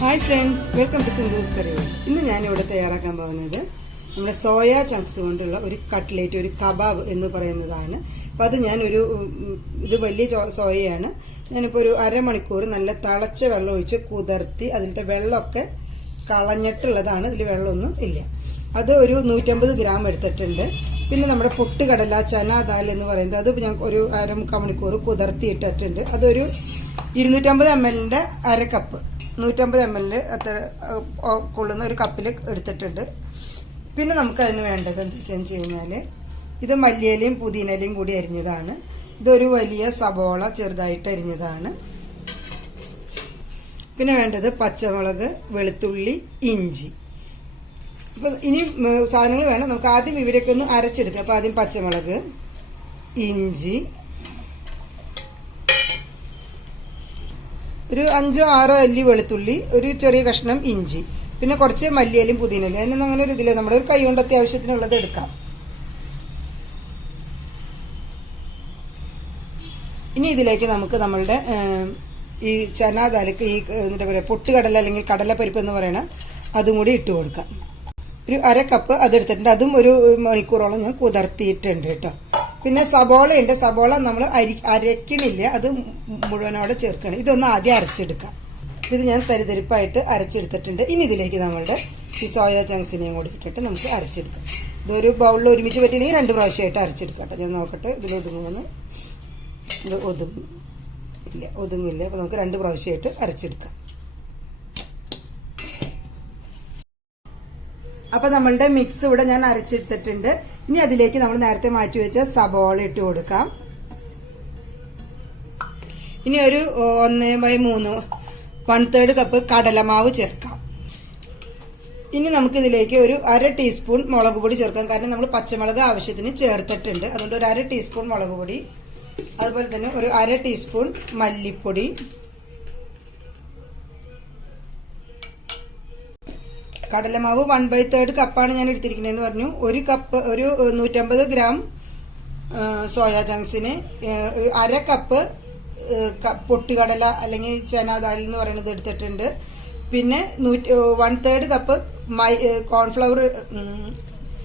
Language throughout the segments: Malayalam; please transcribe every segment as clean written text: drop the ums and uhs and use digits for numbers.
Hi friends, welcome to Sindhu's കറി. ഇന്ന് ഞാനിവിടെ തയ്യാറാക്കാൻ പോകുന്നത് നമ്മുടെ സോയ ചങ്ക്സ് കൊണ്ടുള്ള ഒരു കട്ട്ലേറ്റ്, ഒരു കബാബ് എന്ന് പറയുന്നതാണ്. അപ്പം അത് ഇത് വലിയ സോയയാണ്. ഞാനിപ്പോൾ ഒരു അരമണിക്കൂർ നല്ല തിളച്ച വെള്ളം ഒഴിച്ച് കുതിർത്തി അതിലത്തെ വെള്ളമൊക്കെ കളഞ്ഞിട്ടുള്ളതാണ്. ഇതിൽ വെള്ളമൊന്നും ഇല്ല. അത് ഒരു 150 ഗ്രാം എടുത്തിട്ടുണ്ട്. പിന്നെ നമ്മുടെ പൊട്ടുകടല, ചന ദാൽ എന്ന് പറയുന്നത് അത് ഞാൻ ഒരു അരമുക്കാൽ മണിക്കൂർ കുതിർത്തി ഇട്ടിട്ടുണ്ട്. അതൊരു 250 ml അര കപ്പ്, 150 ml അത്ര കൊള്ളുന്ന ഒരു കപ്പിൽ എടുത്തിട്ടുണ്ട്. പിന്നെ നമുക്കതിന് വേണ്ടത് എന്തൊക്കെയാണെന്ന് വെച്ച് കഴിഞ്ഞാൽ, ഇത് മല്ലിയിലയും പുതിനയിലയും കൂടി അരിഞ്ഞതാണ്. ഇതൊരു വലിയ സബോള ചെറുതായിട്ട് അരിഞ്ഞതാണ്. പിന്നെ വേണ്ടത് പച്ചമുളക്, വെളുത്തുള്ളി, ഇഞ്ചി. അപ്പോൾ ഇനി സാധനങ്ങൾ വേണം. നമുക്ക് ആദ്യം ഇവരൊക്കെ ഒന്ന് അരച്ചെടുക്കാം. അപ്പോൾ ആദ്യം പച്ചമുളക്, ഇഞ്ചി, ഒരു 5-6 അല്ലി വെളുത്തുള്ളി, ഒരു ചെറിയ കഷ്ണം ഇഞ്ചി, പിന്നെ കുറച്ച് മല്ലിയിലയും പുതിനയിലയും. അതിനൊന്നും അങ്ങനെ ഒരു ഇതില്ല, നമ്മുടെ ഒരു കൈ കൊണ്ട് അത്യാവശ്യത്തിനുള്ളത് എടുക്കാം. ഇനി ഇതിലേക്ക് നമുക്ക് നമ്മളുടെ ഈ ചന ദാലക്ക് ഈ എന്താ പറയുക പൊട്ടുകടല അല്ലെങ്കിൽ കടലപ്പരിപ്പ് എന്ന് പറയണം, അതും കൂടി ഇട്ട് കൊടുക്കാം. ഒരു അര കപ്പ് അതെടുത്തിട്ടുണ്ട്. അതും ഒരു മണിക്കൂറോളം ഞാൻ കുതിർത്തിയിട്ടുണ്ട് കേട്ടോ. പിന്നെ സബോള ഉണ്ട്. സബോള നമ്മൾ അരക്കണില്ല, അത് മുഴുവനോടെ ചേർക്കണം. ഇതൊന്ന് ആദ്യം അരച്ചെടുക്കാം. ഇത് ഞാൻ തരിതരിപ്പായിട്ട് അരച്ചെടുത്തിട്ടുണ്ട്. ഇനി ഇതിലേക്ക് നമ്മളുടെ ഈ സോയ ചങ്ക്സിനെയും കൂടി ഇട്ടിട്ട് നമുക്ക് അരച്ചെടുക്കാം. ഇതൊരു ബൗളിൽ ഒരുമിച്ച് പറ്റില്ലെങ്കിൽ 2 പ്രാവശ്യമായിട്ട് അരച്ചെടുക്കാം കേട്ടോ. ഞാൻ നോക്കട്ടെ ഇതിൽ ഒതുങ്ങുമെന്ന്. ഇത് ഒതുങ്ങില്ല. അപ്പോൾ നമുക്ക് 2 പ്രാവശ്യമായിട്ട് അരച്ചെടുക്കാം. അപ്പം നമ്മളുടെ മിക്സ് ഇവിടെ ഞാൻ അരച്ചെടുത്തിട്ടുണ്ട്. ഇനി അതിലേക്ക് നമ്മൾ നേരത്തെ മാറ്റി വെച്ച സബോള ഇട്ട് കൊടുക്കാം. ഇനി ഒരു 1/3 1/3 കപ്പ് കടലമാവ് ചേർക്കാം. ഇനി നമുക്കിതിലേക്ക് ഒരു അര ടീസ്പൂൺ മുളക് പൊടി ചേർക്കാം. കാരണം നമ്മൾ പച്ചമുളക് ആവശ്യത്തിന് ചേർത്തിട്ടുണ്ട്. അതുകൊണ്ട് ഒരു അര ടീസ്പൂൺ മുളക് പൊടി, അതുപോലെ തന്നെ ഒരു അര ടീസ്പൂൺ മല്ലിപ്പൊടി, കടലമാവ് 1/3 കപ്പാണ് ഞാൻ എടുത്തിരിക്കുന്നതെന്ന് പറഞ്ഞു. ഒരു കപ്പ്, ഒരു 150 ഗ്രാം സോയ ചങ്ക്സിന് അര കപ്പ് പൊട്ടുകടല അല്ലെങ്കിൽ ചന ദാൽ എന്ന് പറയുന്നത് എടുത്തിട്ടുണ്ട്. പിന്നെ 1/3 കപ്പ് കോൺഫ്ലവർ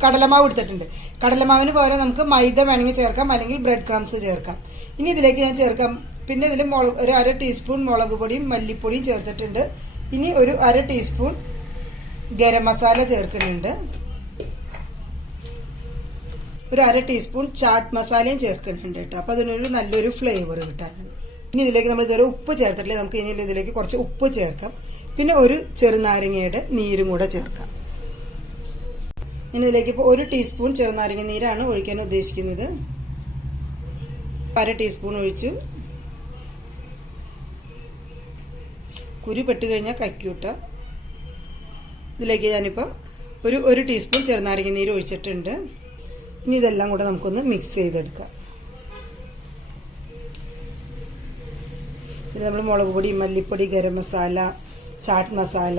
കടലമാവ് എടുത്തിട്ടുണ്ട്. കടലമാവിന് പകരം നമുക്ക് മൈദ വേണമെങ്കിൽ ചേർക്കാം, അല്ലെങ്കിൽ ബ്രെഡ് ക്രംസ് ചേർക്കാം. ഇനി ഇതിലേക്ക് ഞാൻ ചേർക്കാം. പിന്നെ ഇതിൽ ഒരു അര ടീസ്പൂൺ മുളക് പൊടിയും മല്ലിപ്പൊടിയും ചേർത്തിട്ടുണ്ട്. ഇനി ഒരു അര ടീസ്പൂൺ ഗരം മസാല ചേർക്കുന്നുണ്ട്. ഒരു അര ടീസ്പൂൺ ചാട്ട് മസാലയും ചേർക്കുന്നുണ്ട് കേട്ടോ. അപ്പോൾ അതിനൊരു നല്ലൊരു ഫ്ലേവർ കിട്ടാനാണ്. ഇനി ഇതിലേക്ക് നമ്മൾ ഇതുവരെ ഉപ്പ് ചേർത്തിട്ടില്ല. നമുക്ക് ഇനി ഇതിലേക്ക് കുറച്ച് ഉപ്പ് ചേർക്കാം. പിന്നെ ഒരു ചെറുനാരങ്ങയുടെ നീരും കൂടെ ചേർക്കാം. ഇനി ഇതിലേക്ക് ഇപ്പോൾ 1 ടീസ്പൂൺ ചെറുനാരങ്ങ നീരാണ് ഒഴിക്കാൻ ഉദ്ദേശിക്കുന്നത്. അര ടീസ്പൂൺ ഒഴിച്ചു. കുരു പെട്ട് കഴിഞ്ഞാൽ കയ്ക്കൂട്ട. ഇതിലേക്ക് ഞാനിപ്പോൾ ഒരു ടീസ്പൂൺ ചെറുനാരങ്ങ നീര് ഒഴിച്ചിട്ടുണ്ട്. ഇനി ഇതെല്ലാം കൂടെ നമുക്കൊന്ന് മിക്സ് ചെയ്തെടുക്കാം. ഇത് നമ്മൾ മുളക് പൊടി, മല്ലിപ്പൊടി, ഗരം മസാല, ചാട്ട് മസാല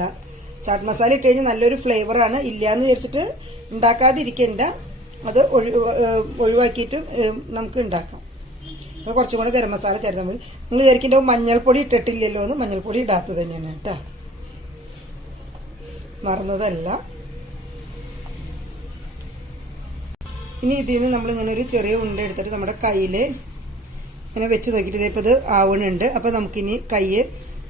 ഇട്ട് കഴിഞ്ഞാൽ നല്ലൊരു ഫ്ലേവറാണ്. ഇല്ലയെന്ന് വിചാരിച്ചിട്ട് ഉണ്ടാക്കാതിരിക്കേണ്ട, അത് ഒഴിവാക്കിയിട്ട് നമുക്ക് ഉണ്ടാക്കാം. അപ്പോൾ കുറച്ചും കൂടെ ഗരം മസാല ചേർത്താൽ മതി. നിങ്ങൾ വിചാരിക്കേണ്ട മഞ്ഞൾപ്പൊടി ഇട്ടിട്ടില്ലല്ലോ എന്ന്. മഞ്ഞൾപ്പൊടി ഇടാത്തത് തന്നെയാണ് കേട്ടോ, മറന്നതല്ല. ഇനി ഇതിൽ നിന്ന് നമ്മളിങ്ങനെ ഒരു ചെറിയ ഉണ്ട എടുത്തിട്ട് നമ്മുടെ കയ്യിൽ ഇങ്ങനെ വെച്ച് നോക്കിയിട്ട് ഇതിപ്പോൾ ഇത് ആവണുണ്ട്. അപ്പോൾ നമുക്കിനി കൈ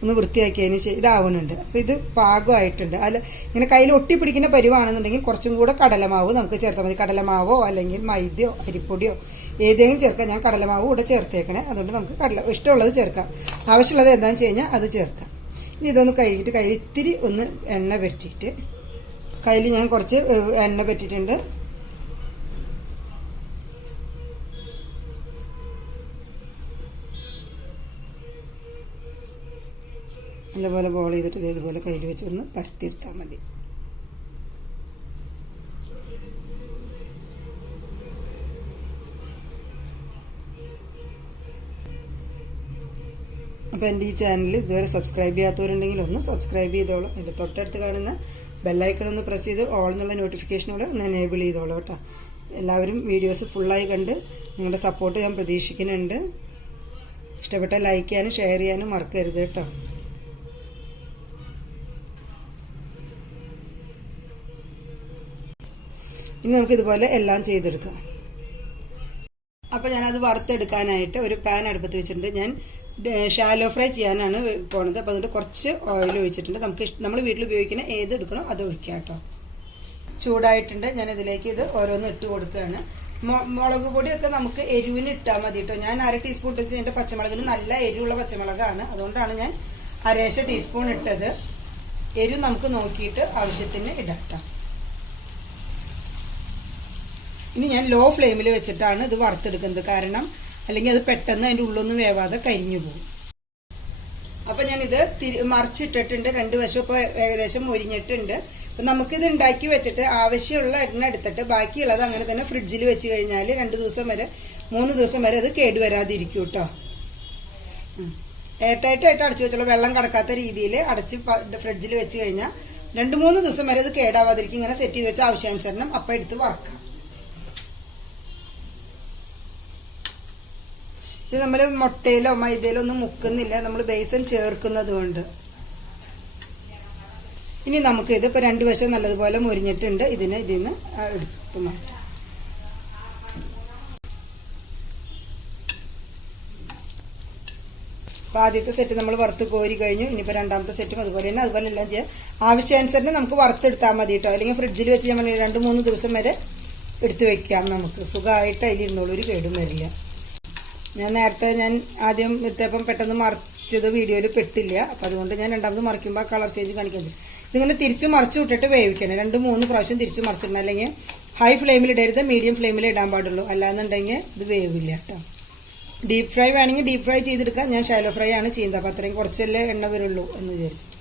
ഒന്ന് വൃത്തിയാക്കിയതിന് ശേഷം ഇതാവണുണ്ട്. അപ്പോൾ ഇത് പാകമായിട്ടുണ്ട്. അല്ല, ഇങ്ങനെ കയ്യിൽ ഒട്ടിപ്പിടിക്കുന്ന പരിവാണെന്നുണ്ടെങ്കിൽ കുറച്ചും കൂടെ കടലമാവ് നമുക്ക് ചേർത്താൽ മതി. കടലമാവോ അല്ലെങ്കിൽ മൈദയോ അരിപ്പൊടിയോ ഏതെങ്കിലും ചേർക്കാം. ഞാൻ കടലമാവ് കൂടെ ചേർത്തേക്കണേ. അതുകൊണ്ട് നമുക്ക് ഇഷ്ടമുള്ളത് ചേർക്കാം. ആവശ്യമുള്ളത് എന്താണെന്ന് വെച്ച് കഴിഞ്ഞാൽ അത് ചേർക്കാം. ഇനി ഇതൊന്ന് കഴുകിയിട്ട് കയ്യിൽ ഇത്തിരി ഒന്ന് എണ്ണ പറ്റിയിട്ട്, കയ്യിൽ ഞാൻ കുറച്ച് എണ്ണ പറ്റിയിട്ടുണ്ട്. നല്ലപോലെ ബോൾ ചെയ്തിട്ട് ഇതേപോലെ കയ്യിൽ വെച്ച് ഒന്ന് പരത്തിയെടുത്താൽ മതി. അപ്പോൾ എൻ്റെ ഈ ചാനൽ ഇതുവരെ സബ്സ്ക്രൈബ് ചെയ്യാത്തവരുണ്ടെങ്കിൽ ഒന്ന് സബ്സ്ക്രൈബ് ചെയ്തോളൂ. അതിൻ്റെ തൊട്ടടുത്ത് കാണുന്ന ബെല്ലൈക്കൺ ഒന്ന് പ്രസ് ചെയ്ത് ഓൾ എന്നുള്ള നോട്ടിഫിക്കേഷനോടെ ഒന്ന് എനേബിൾ ചെയ്തോളൂ കേട്ടോ. എല്ലാവരും വീഡിയോസ് ഫുള്ളായി കണ്ട് നിങ്ങളുടെ സപ്പോർട്ട് ഞാൻ പ്രതീക്ഷിക്കുന്നുണ്ട്. ഇഷ്ടപ്പെട്ട ലൈക്ക് ചെയ്യാനും ഷെയർ ചെയ്യാനും മറക്കരുത് കേട്ടോ. ഇനി നമുക്കിതുപോലെ എല്ലാം ചെയ്തെടുക്കാം. അപ്പോൾ ഞാനത് വറുത്തെടുക്കാനായിട്ട് ഒരു പാൻ അടുപ്പത്ത് വെച്ചിട്ടുണ്ട്. ഞാൻ ഷാലോ ഫ്രൈ ചെയ്യാനാണ് പോണത്. അപ്പോൾ അതുകൊണ്ട് കുറച്ച് ഓയിൽ ഒഴിച്ചിട്ടുണ്ട്. നമ്മൾ വീട്ടിൽ ഉപയോഗിക്കുന്ന ഏത് എടുക്കണോ അത് ഒഴിക്കാം കേട്ടോ. ചൂടായിട്ടുണ്ട്. ഞാൻ ഇതിലേക്ക് ഇത് ഓരോന്ന് ഇട്ട് കൊടുക്കുകയാണ്. മുളക് പൊടിയൊക്കെ നമുക്ക് എരിവിന് ഇട്ടാൽ മതി കേട്ടോ. ഞാൻ 1/2 ടീസ്പൂൺ ഇട്ട് എൻ്റെ പച്ചമുളകിന് നല്ല എരിവുള്ള പച്ചമുളകാണ്, അതുകൊണ്ടാണ് ഞാൻ 1/2 ടീസ്പൂൺ ഇട്ടത്. എരിവ് നമുക്ക് നോക്കിയിട്ട് ആവശ്യത്തിന് ഇടാം. ഇനി ഞാൻ ലോ ഫ്ലെയിമിൽ വെച്ചിട്ടാണ് ഇത് വറുത്തെടുക്കുന്നത്, കാരണം അല്ലെങ്കിൽ അത് പെട്ടെന്ന് അതിൻ്റെ ഉള്ളൊന്നും വേവാതെ കരിഞ്ഞു പോകും. അപ്പം ഞാനിത് മറിച്ചിട്ടിട്ടുണ്ട്. 2 വശം ഇപ്പോൾ ഏകദേശം മൊരിഞ്ഞിട്ടുണ്ട്. അപ്പം നമുക്കിത് ഉണ്ടാക്കി വെച്ചിട്ട് ആവശ്യമുള്ള എണ്ണ എടുത്തിട്ട് ബാക്കിയുള്ളത് അങ്ങനെ തന്നെ ഫ്രിഡ്ജിൽ വെച്ച് കഴിഞ്ഞാൽ 2 ദിവസം വരെ 3 ദിവസം വരെ അത് കേടുവരാതിരിക്കും കേട്ടോ. എയർടൈറ്റായിട്ട് അടച്ചു വെച്ചുള്ള വെള്ളം കടക്കാത്ത രീതിയിൽ അടച്ച് ഫ്രിഡ്ജിൽ വെച്ച് കഴിഞ്ഞാൽ 2-3 ദിവസം വരെ അത് കേടാവാതിരിക്കും. ഇങ്ങനെ സെറ്റ് ചെയ്ത് വെച്ച ആവശ്യാനുസരണം അപ്പം എടുത്ത് വറക്കാം. ഇത് നമ്മൾ മുട്ടയിലോ മൈദയിലോ ഒന്നും മുക്കുന്നില്ല, നമ്മൾ ബേസൻ ചേർക്കുന്നത് കൊണ്ട്. ഇനി നമുക്ക് ഇത് ഇപ്പോൾ 2 വശം നല്ലതുപോലെ മുരിഞ്ഞിട്ടുണ്ട്. ഇതിന് ഇതിന്ന് എടുത്ത് മാറ്റാം. അപ്പോൾ ആദ്യത്തെ സെറ്റ് നമ്മൾ വറുത്ത് കോരി കഴിഞ്ഞു. ഇനിയിപ്പോൾ രണ്ടാമത്തെ സെറ്റും അതുപോലെ തന്നെ അതുപോലെ എല്ലാം ചെയ്യാം. ആവശ്യാനുസരണം നമുക്ക് വറുത്തെടുത്താൽ മതി കേട്ടോ. അല്ലെങ്കിൽ ഫ്രിഡ്ജിൽ വെച്ച് ഞാൻ 2-3 ദിവസം വരെ എടുത്ത് വെക്കാം. നമുക്ക് സുഖമായിട്ട് അതിലിരുന്നോളൂ, ഒരു കേടും വരില്ല. ഞാൻ ആദ്യം എടുത്തപ്പം പെട്ടെന്ന് മറിച്ചത് വീഡിയോയിൽ പെട്ടില്ല. അപ്പം അതുകൊണ്ട് ഞാൻ രണ്ടാമത് മറിക്കുമ്പോൾ കളർ ചേഞ്ച് കാണിക്കുന്നത്. ഇതിങ്ങനെ തിരിച്ച് മറിച്ച് വിട്ടിട്ട് വേവിക്കണം. 2-3 പ്രാവശ്യം തിരിച്ച് മറിച്ചിടണം. അല്ലെങ്കിൽ ഹൈ ഫ്ലെയിമിൽ ഇടരുത്, മീഡിയം ഫ്ലെയിമിൽ ഇടാൻ പാടുള്ളൂ. അല്ലാന്നുണ്ടെങ്കിൽ ഇത് വേവില്ല കേട്ടോ. ഡീപ്പ് ഫ്രൈ വേണമെങ്കിൽ ഡീപ്പ് ഫ്രൈ ചെയ്തെടുക്കാം. ഞാൻ ഷാലോ ഫ്രൈ ആണ് ചെയ്യുന്നത്. അപ്പം അത്രയും കുറച്ചല്ലേ എണ്ണ വരുള്ളൂ എന്ന് വിചാരിച്ചിട്ട്.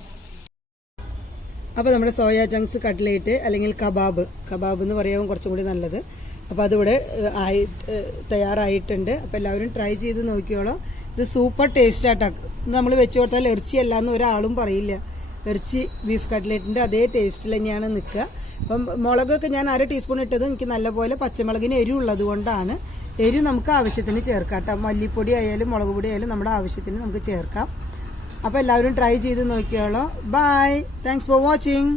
അപ്പോൾ നമ്മുടെ സോയ ചങ്ക്സ് കട്ട്ലേറ്റ് അല്ലെങ്കിൽ കബാബ് എന്ന് പറയാവും കുറച്ചും കൂടി നല്ലത്. അപ്പോൾ അതിവിടെ തയ്യാറായിട്ടുണ്ട്. അപ്പോൾ എല്ലാവരും ട്രൈ ചെയ്ത് നോക്കിയോളൂ. ഇത് സൂപ്പർ ടേസ്റ്റ് ആട്ടോ. ഇത് നമ്മൾ വെച്ച് കൊടുത്താൽ ഇറച്ചിയല്ല എന്ന് ഒരാളും പറയില്ല. ഇറച്ചി ബീഫ് കട്ട്ലേറ്റിൻ്റെ അതേ ടേസ്റ്റിൽ തന്നെയാണ് നിൽക്കുക. അപ്പം മുളകൊക്കെ ഞാൻ 1/2 ടീസ്പൂൺ ഇട്ടത് എനിക്ക് നല്ലപോലെ പച്ചമുളകിന് എരിവുള്ളത് കൊണ്ടാണ്. എരിവ് നമുക്ക് ആവശ്യത്തിന് ചേർക്കാം കേട്ടോ. മല്ലിപ്പൊടി ആയാലും മുളക് പൊടി ആയാലും നമ്മുടെ ആവശ്യത്തിന് നമുക്ക് ചേർക്കാം. അപ്പോൾ എല്ലാവരും ട്രൈ ചെയ്ത് നോക്കിയോളൂ. Bye, thanks for watching.